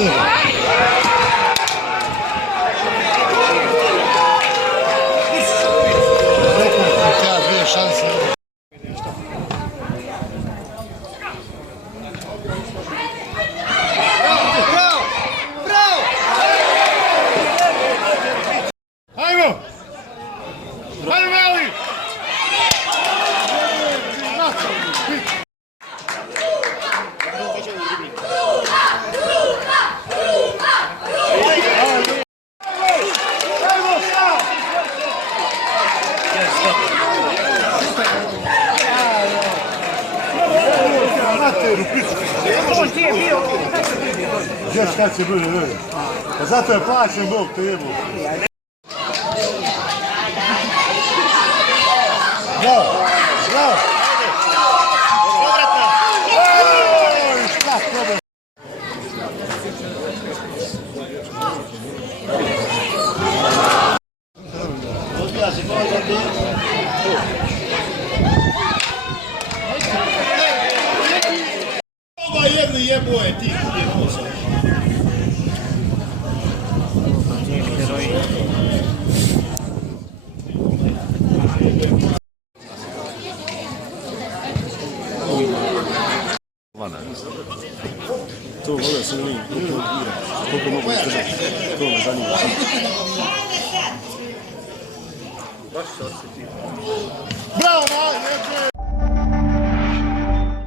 Dvije šanse. Ajmo! Ajmo, Mali! Gdje kad će bude, ne? Pa zato je plaćen Bog, te jebu. Bravo, bravo! Povratno! Oj, šta to? Odbija se, Ova jedni jeboje ti jebosa. To volio sam li koliko mogu izdržati. To me zanima. Baš se osjeti.